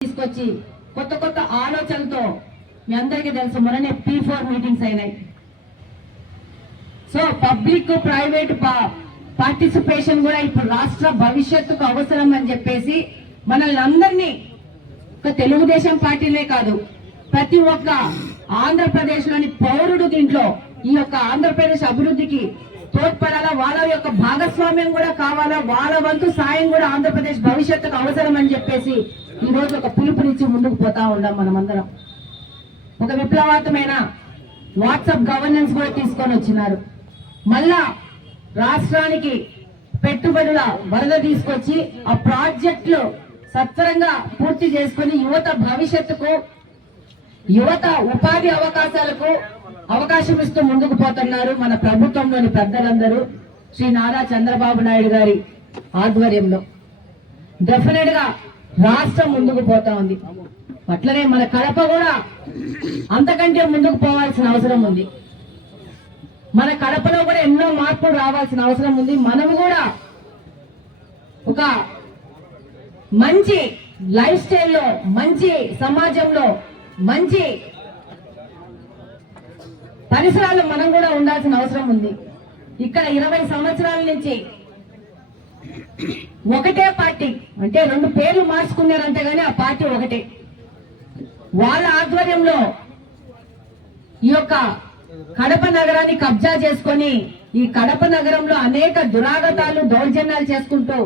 తీసుకొచ్చి కొత్త కొత్త ఆలోచనలతో మీ అందరికీ తెలుసు మొన్ననే పీ ఫోర్ మీటింగ్స్ అయినాయి. సో పబ్లిక్ ప్రైవేట్ పార్టిసిపేషన్ కూడా ఇప్పుడు రాష్ట్ర భవిష్యత్తుకు అవసరం అని చెప్పేసి మనల్ని అందరినీ ఒక తెలుగుదేశం పార్టీలే కాదు ప్రతి ఒక్క ఆంధ్రప్రదేశ్లోని పౌరుడు దీంట్లో ఈ యొక్క ఆంధ్రప్రదేశ్ అభివృద్ధికి తోడ్పడాలా? వాళ్ళ యొక్క భాగస్వామ్యం కూడా కావాలా? వాళ్ళ వంతు సాయం కూడా ఆంధ్రప్రదేశ్ భవిష్యత్తుకు అవసరం అని చెప్పేసి ఈ రోజు ఒక పిలుపునిచ్చి ముందుకు పోతా ఉన్నాం మనమందరం. ఒక విప్లవాత్మైన వాట్సాప్ గవర్నెన్స్ కూడా తీసుకొని వచ్చినారు. మళ్ళా రాష్ట్రానికి పెట్టుబడుల వరద తీసుకొచ్చి ఆ ప్రాజెక్టులు సత్వరంగా పూర్తి చేసుకుని యువత భవిష్యత్తుకు యువత ఉపాధి అవకాశాలకు అవకాశం ఇస్తూ ముందుకు పోతున్నారు మన ప్రభుత్వంలోని పెద్దలందరూ శ్రీ నారా చంద్రబాబు నాయుడు గారి ఆధ్వర్యంలో. డెఫినెట్గా రాష్ట్రం ముందుకు పోతా ఉంది. అట్లనే మన కడప కూడా అంతకంటే ముందుకు పోవాల్సిన అవసరం ఉంది. మన కడపలో కూడా ఎన్నో మార్పులు రావాల్సిన అవసరం ఉంది. మనము కూడా ఒక మంచి లైఫ్ స్టైల్లో మంచి సమాజంలో మంచి పరిసరాలు మనం కూడా ఉండాల్సిన అవసరం ఉంది. ఇక్కడ ఇరవై సంవత్సరాల నుంచి ఒకటే పార్టీ. అంటే రెండు పేర్లు మార్చుకున్నారంటే కానీ ఆ పార్టీ ఒకటే. వాళ్ళ ఆధ్వర్యంలో ఈ యొక్క కడప నగరాన్ని కబ్జా చేసుకొని ఈ కడప నగరంలో అనేక దురాగతాలు దౌర్జన్యాలు చేసుకుంటూ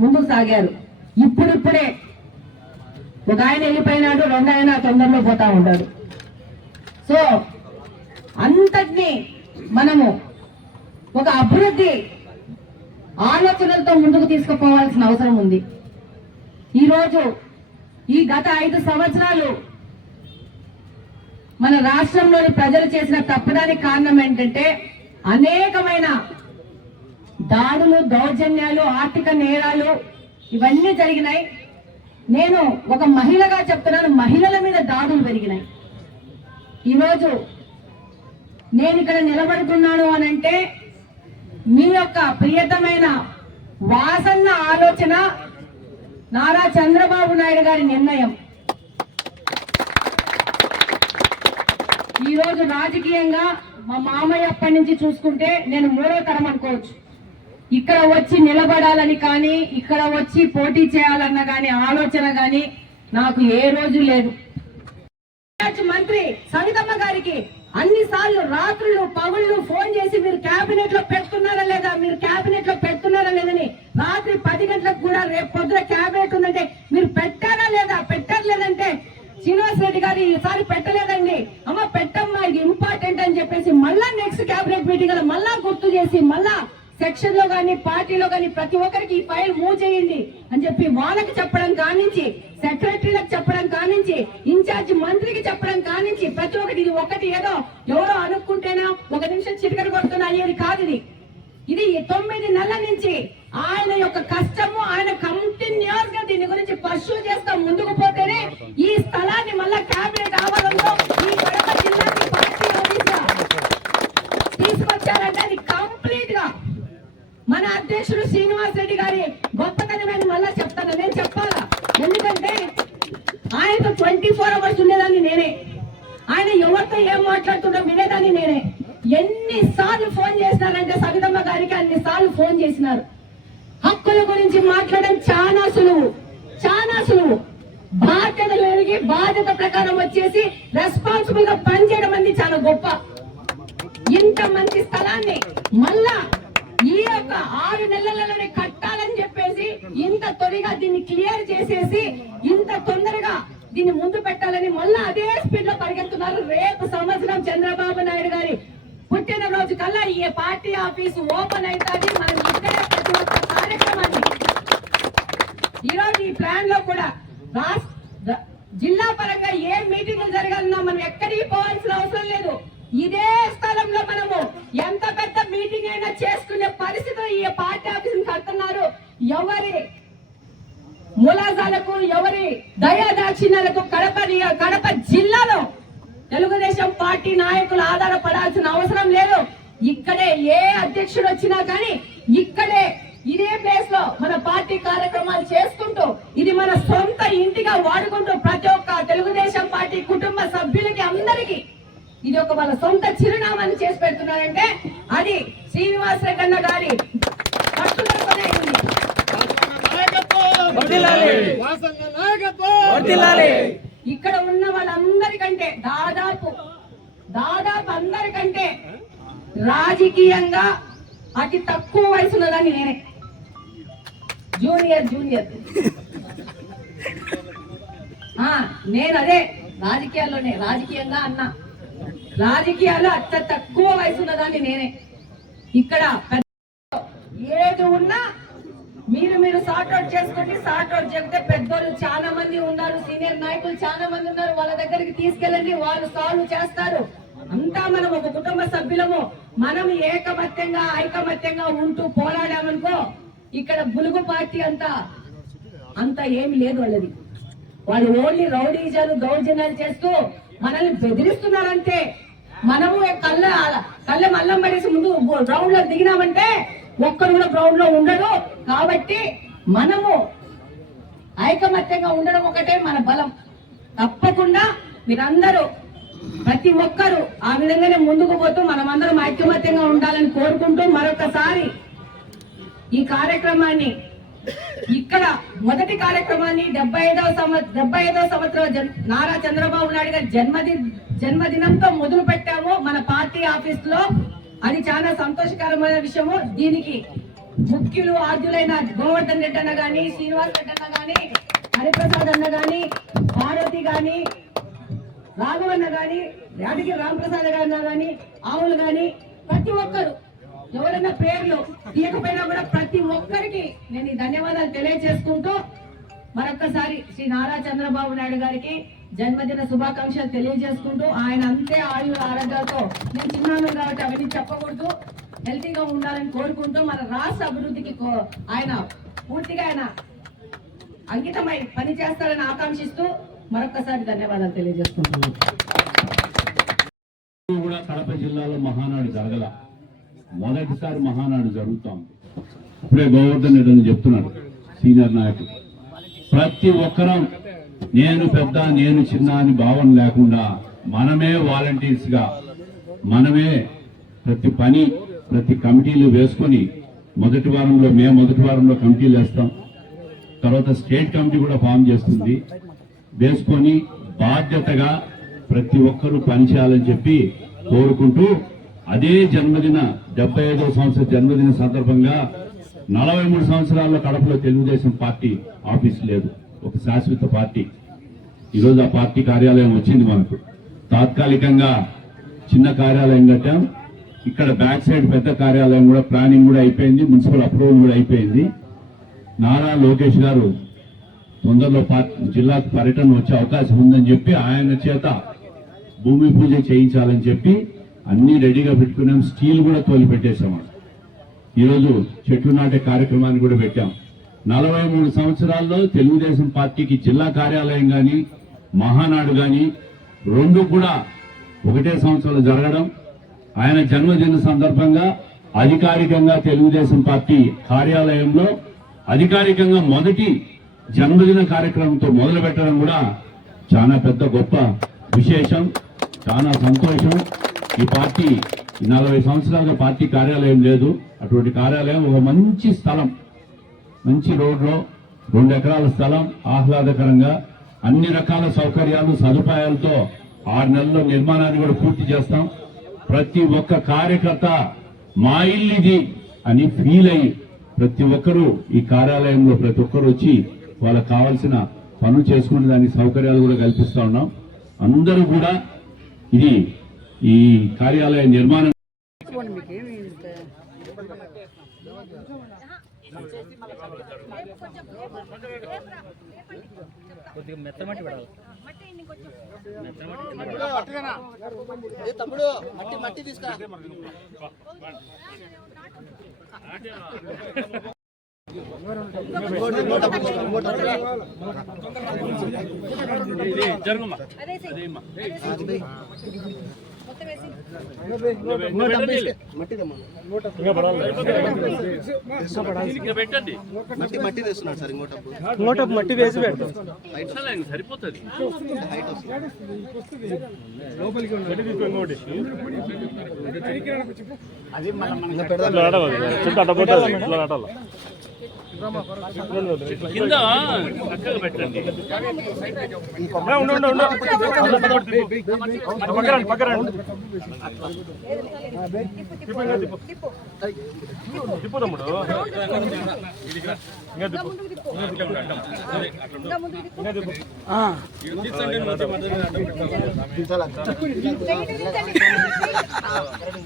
ముందుకు సాగారు. ఇప్పుడిప్పుడే ఒక ఆయన వెళ్ళిపోయినాడు రెండు ఆయన తొందరలో పోతా ఉంటాడు. సో అంతటినీ మనము ఒక అభివృద్ధి ఆలోచనలతో ముందుకు తీసుకుపోవాల్సిన అవసరం ఉంది. ఈరోజు ఈ గత ఐదు సంవత్సరాలు మన రాష్ట్రంలోని ప్రజలు చేసిన తప్పడానికి కారణం ఏంటంటే అనేకమైన దాడులు దౌర్జన్యాలు ఆర్థిక నేరాలు ఇవన్నీ జరిగినాయి. నేను ఒక మహిళగా చెప్తున్నాను మహిళల మీద దాడులు పెరిగినాయి. ఈరోజు నేను ఇక్కడ నిలబడుతున్నాను అనంటే మీ యొక్క ప్రియతమైన వాసన్న ఆలోచన నారా చంద్రబాబు నాయుడు గారి నిర్ణయం. ఈరోజు రాజకీయంగా మా మామయ్య అప్పటి నుంచి చూసుకుంటే నేను మూడో తరం అనుకోవచ్చు. ఇక్కడ వచ్చి నిలబడాలని కానీ ఇక్కడ వచ్చి పోటీ చేయాలన్న కానీ ఆలోచన కానీ నాకు ఏ రోజు లేదు. మంత్రి సవితమ్మ గారికి అన్ని సార్లు రాత్రులు పగుళ్ళు ఫోన్ చేసి మీరు కేబినెట్లో పెడుతున్నారా లేదా? మీరు కేబినెట్లో పెడుతున్నారా లేదని రాత్రి పది గంటలకు కూడా రేపు పొద్దున కేబినెట్ ఉందంటే మీరు పెట్టారా లేదా? పెట్టారు లేదంటే శ్రీనివాస్ రెడ్డి గారు ఈసారి పెట్టలేదండి. అమ్మ పెట్టమ్మా ఇది ఇంపార్టెంట్ అని చెప్పేసి మళ్ళా నెక్స్ట్ కేబినెట్ మీటింగ్ మళ్ళా గుర్తు చేసి మళ్ళా సెక్షన్లో గాని పార్టీలో గాని ప్రతి ఒక్కరికి ఈ ఫైల్ మూవ్ చేయండి అని చెప్పి వాళ్ళకి చెప్పడం కానించి సెక్రటరీలకు చెప్పడం కానించి ఇన్ఛార్జ్ మంత్రికి చెప్పడం కానించి ప్రతి ఒక్కటి ఇది ఒకటి ఏదో ఎవరో అనుకుంటేనా ఒక నిమిషం చిటికలు కొడుతున్నా అయ్యేది కాదు ఇది. ఇది తొమ్మిది నెలల నుంచి ఆయన యొక్క కష్టము ఆయన కంటిన్యూస్గా దీని గురించి పర్సూ చేస్తా ముందుకు పోతేనే ఈ స్థలాన్ని మళ్ళా కేబినెట్ ఆవరణలో ఈ కడప జిల్లాకి పార్టీ ఆఫీసుగా తీసుకొచ్చారంటే అది కంప్లీట్గా మన అధ్యక్షుడు శ్రీనివాస్ రెడ్డి గారి గొప్పతనమని మళ్ళా చెప్తాను నేను చెప్పాలా ఎందుకంటే ఆయనతో ట్వంటీ ఫోర్ అవర్స్ ఉండేదాన్ని నేనే ఆయన ఎవరితో ఏం మాట్లాడుతుండో వినేదాన్ని నేనే. ఎన్ని సార్లు ఫోన్ చేసినారంటే సవితమ్మ గారికి అన్ని సార్లు ఫోన్ చేసినారు. హక్కుల గురించి మాట్లాడడం చాలా సులువు చాలా సులువు. బాధ్యత లేని బాధ్యత ప్రకారం వచ్చేసి రెస్పాన్సిబుల్గా పనిచేయడం అనేది చాలా గొప్ప. ఇంత మంచి స్థలాన్ని మళ్ళా ఈ యొక్క ఆరు నెలలలోనే కట్టాలని చెప్పేసి ఇంత త్వరగా దీన్ని క్లియర్ చేసేసి ఇంత తొందరగా దీన్ని ముందు పెట్టాలని మళ్ళా అదే స్పీడ్లో పరిగెత్తున్నారు. రేపు సంవత్సరం చంద్రబాబు నాయుడు గారి పుట్టినరోజు కల్లా ఈ పార్టీ ఆఫీస్ ఓపెన్ అవుతుంది. మనం ఇక్కడే ప్రతి ఒక్క కార్యక్రమాన్ని ఈ ఈ ప్లాన్లో కూడా రాష్ట్ర జిల్లా పరంగా ఏ మీటింగులు జరగాలన్నా మనం ఎక్కడికి పోవాల్సిన అవసరం లేదు. ఇదే స్థలంలో మనము ఎంత పెద్ద మీటింగ్ అయినా చేసుకునే పరిస్థితులు ఈ పార్టీ ఆఫీస్ కడుతున్నారు. ఎవరి ములాజాలకు ఎవరి దయాదాక్షిణ్యాలకు కడప కడప జిల్లాలో తెలుగుదేశం పార్టీ నాయకులు ఆధారపడాల్సిన అవసరం లేదు. ఇక్కడే ఏ అధ్యక్షుడు వచ్చినా కానీ ఇక్కడే ఇదే ప్లేస్లో మన పార్టీ కార్యక్రమాలు చేసుకుంటూ ఇది మన సొంత ఇంటిగా వాడుకుంటూ ప్రతి ఒక్క తెలుగుదేశం పార్టీ కుటుంబ సభ్యులకి అందరికీ ఇది ఒక వాళ్ళ సొంత చిరునామాని చేసి పెడుతున్నారంటే అది శ్రీనివాస రెడ్డి గారి పట్టుదల ఇక్కడ ఉన్న వాళ్ళందరికంటే దాదాపు దాదాపు అందరికంటే రాజకీయంగా అతి తక్కువ వయసు ఉన్నదాన్ని నేనే. Junior junior. ఆ, నేను అదే రాజకీయాల్లోనే రాజకీయంగా అన్నా. రాజకీయాల్లో అత్త తక్కువ వయసు ఉన్నదాన్ని నేనే. ఇక్కడ పెద్ద ఏది ఉన్నా మీరు మీరు సార్ట్అవుట్ చేసుకోండి సార్ట్అవుట్ అవుట్ పెద్దోళ్ళు చాలా మంది ఉన్నారు సీనియర్ నాయకులు చాలా మంది ఉన్నారు. వాళ్ళ దగ్గరికి తీసుకెళ్ళండి వాళ్ళు సాల్వ్ చేస్తారు. అంతా మనం ఒక కుటుంబ సభ్యులము. మనం ఏకమత్యంగా ఐకమత్యంగా ఉంటూ పోరాడామనుకో ఇక్కడ బులుగు పార్టీ అంతా అంత ఏమి లేదు వాళ్ళది. వాళ్ళు ఓన్లీ రౌడీజాలు దౌర్జన్యాలు చేస్తూ మనల్ని బెదిరిస్తున్నారంటే మనము కళ్ళ కళ్ళ మల్లం పడేసి ముందు గ్రౌండ్లో దిగినామంటే ఒక్కరు కూడా గ్రౌండ్లో ఉండడు. కాబట్టి మనము ఐకమత్యంగా ఉండడం ఒకటే మన బలం. తప్పకుండా మీరందరూ ప్రతి ఒక్కరూ ఆ విధంగానే ముందుకు పోతూ మనమందరం ఐకమత్యంగా ఉండాలని కోరుకుంటూ మరొకసారి ఈ కార్యక్రమాన్ని ఇక్కడ మొదటి కార్యక్రమాన్ని డెబ్బై ఐదవ సంవత్సరం డెబ్బై ఐదవ సంవత్సరం జన్- నారా చంద్రబాబు నాయుడు గారి జన్మది జన్మదినంతో మొదలు పెట్టాము మన పార్టీ ఆఫీస్లో అది చాలా సంతోషకరమైన విషయము. దీనికి ముఖ్యులు ఆద్యులైన గోవర్ధన్ రెడ్డి అన్న గాని శ్రీనివాస్ రెడ్డి అన్న గాని హరిప్రసాద్ అన్న గాని పార్వతి గాని రాఘవన్న గాని యాదగిరి రామప్రసాద్ గారు గాని ఆవులు గాని ప్రతి ఒక్కరు ఎవరైనా పేర్లు తీయకపోయినా కూడా ప్రతి ఒక్కరికి నేను ధన్యవాదాలు తెలియజేసుకుంటూ మరొక్కసారి శ్రీ నారా చంద్రబాబు నాయుడు గారికి జన్మదిన శుభాకాంక్షలు తెలియజేసుకుంటూ ఆయన అంతే ఆయుర ఆరోగ్యాలతో నేను చిన్నాను కాబట్టి అవన్నీ చెప్పకూడదు. హెల్తీగా ఉండాలని కోరుకుంటూ మన రాష్ట్ర అభివృద్ధికి ఆయన పూర్తిగా ఆయన అంకితమై పని చేస్తారని ఆకాంక్షిస్తూ మరొకసారి ధన్యవాదాలు తెలియజేసుకుంటున్నాను. కూడా కడప జిల్లాలో మహానాడు జరగల. మొదటిసారి మహానాడు జరుగుతాం ఇప్పుడే గోవర్ధన్ రెడ్డి చెప్తున్నాడు సీనియర్ నాయకుడు. ప్రతి ఒక్కరం నేను పెద్ద నేను చిన్న అని భావన లేకుండా మనమే వాలంటీర్స్గా మనమే ప్రతి పని ప్రతి కమిటీలు వేసుకొని మొదటి వారంలో మేము మొదటి వారంలో కమిటీలు వేస్తాం. తర్వాత స్టేట్ కమిటీ కూడా ఫామ్ చేస్తుంది. వేసుకొని బాధ్యతగా ప్రతి ఒక్కరూ పనిచేయాలని చెప్పి కోరుకుంటూ అదే జన్మదిన డెబ్బై ఐదవ సంవత్సర జన్మదిన సందర్భంగా నలభై మూడు సంవత్సరాల్లో కడపలో తెలుగుదేశం పార్టీ ఆఫీస్ లేదు. ఒక శాశ్వత పార్టీ. ఈరోజు ఆ పార్టీ కార్యాలయం వచ్చింది మనకు. తాత్కాలికంగా చిన్న కార్యాలయం కట్టాం. ఇక్కడ బ్యాక్ సైడ్ పెద్ద కార్యాలయం కూడా ప్లానింగ్ కూడా అయిపోయింది. మున్సిపల్ అప్రూవల్ కూడా అయిపోయింది. నారా లోకేష్ గారు తొందరలో పార్- జిల్లాకు పర్యటన వచ్చే అవకాశం ఉందని చెప్పి ఆయన చేత భూమి పూజ చేయించాలని చెప్పి అన్ని రెడీగా పెట్టుకున్నాం. స్టీల్ కూడా తోలి పెట్టేశాం ఈరోజు చెట్లు నాటే కార్యక్రమాన్ని కూడా పెట్టాం. నలభై మూడు సంవత్సరాల్లో తెలుగుదేశం పార్టీకి జిల్లా కార్యాలయం కానీ మహానాడు కానీ రెండు కూడా ఒకటే సంవత్సరంలో జరగడం ఆయన జన్మదిన సందర్భంగా అధికారికంగా తెలుగుదేశం పార్టీ కార్యాలయంలో అధికారికంగా మొదటి జన్మదిన కార్యక్రమంతో మొదలు పెట్టడం కూడా చాలా పెద్ద గొప్ప విశేషం చాలా సంతోషం. ఈ పార్టీ ఈ నలభై సంవత్సరాలుగా పార్టీ కార్యాలయం లేదు. అటువంటి కార్యాలయం ఒక మంచి స్థలం. మంచి రోడ్లో రెండు ఎకరాల స్థలం ఆహ్లాదకరంగా అన్ని రకాల సౌకర్యాలు సదుపాయాలతో ఆరు నెలల్లో నిర్మాణాన్ని కూడా పూర్తి చేస్తాం. ప్రతి ఒక్క కార్యకర్త మా ఇల్లు ఇది అని ఫీల్ అయ్యి ప్రతి ఒక్కరూ ఈ కార్యాలయంలో ప్రతి ఒక్కరు వచ్చి వాళ్ళకి కావాల్సిన పనులు చేసుకునే దానికి సౌకర్యాలు కూడా కల్పిస్తూ ఉన్నాం. అందరూ కూడా ఇది ఈ కార్యాలయ నిర్మాణం కొద్దిగా మెత్తమట్టి పడాలి. తమ్ముడు మట్టి మట్టి తీసుకురా. మట్టి మట్టి తెస్తున్నాడు సార్ ఇంకో టబ్బు మట్టి వేసి పెడతాం సరిపోతుంది హైట్ వస్తుంది కింద చక్కగా పెట్టండి.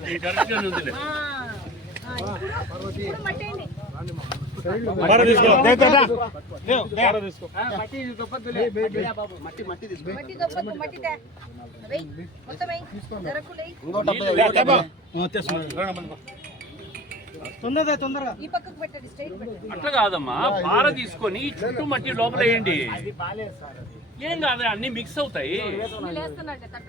ఈ కరెక్ట్గానే ఉందిలే. మట్టి మట్టి తీసుకో మట్టి దొబ్బకు మట్టి తే వెయ్ తొందరగా తొందరగా. ఈ పక్కకు పెట్టండి స్ట్రైట్ పెట్టండి. అట్లా కాదమ్మా పార తీసుకొని చుట్టూ మట్టి లోపల వేయండి. ఏం కాదు అన్ని మిక్స్ అవుతాయి. లేస్తున్నాడు తట్ట